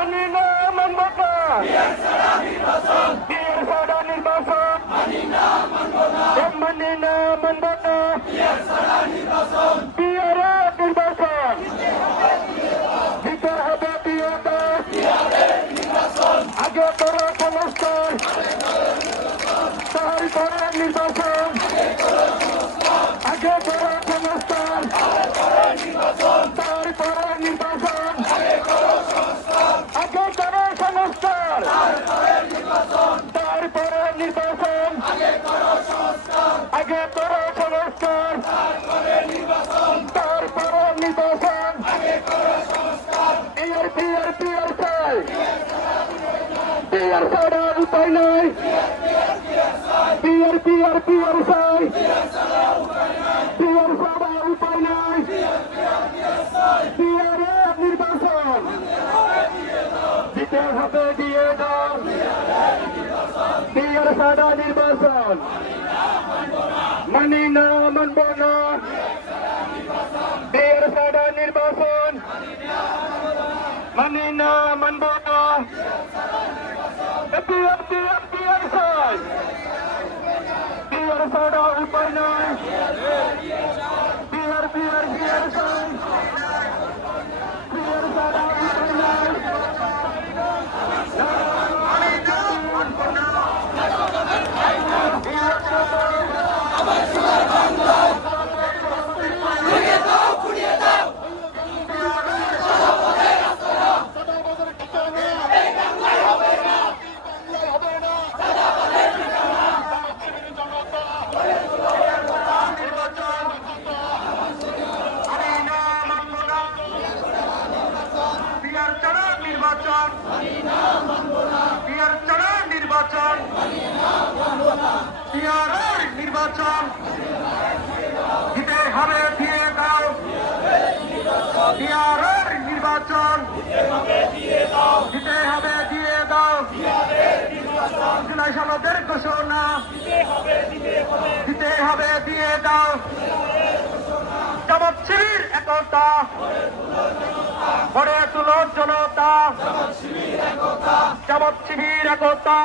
মানি না মানব না বিয়ের ছাড়া নির্বাচন মানি না মানব না বিয়ের নির্বাচন দিতে হবে বিয়ে আগে করো সংস্কার তারপরে নির্বাচন আগে করো সংস্কার তারপরে নির্বাচন আগে করো সংস্কার তারপরে নির্বাচন আগে করো সংস্কার তারপরে নির্বাচন বিয়ার চাই বিয়ার ছাড়া উপায় নাই বিয়ার চাই বিয়ার ছাড়া উপায় নাই বিয়ারের নির্বাচন দিতে হবে দিয়ে দাও বিয়ার ছাড়া নির্বাচন মানি না মানব না বিয়ার ছাড়া নির্বাচন মানি না মানব না বিয়ার চাই বিয়ার ছাড়া উপায় নাই বিয়ার চাই বিয়ার ছাড়া উপায় নাই নির্বাচন দিতে হবে দিয়ে দাও বিহারের নির্বাচন দিতে হবে দিয়ে দাও জুলাই সনদের ঘোষণা দিতে হবে দিয়ে দাও জামাত শিবির একতা গড়ে তুলো জনতা জামাত শিবির একতা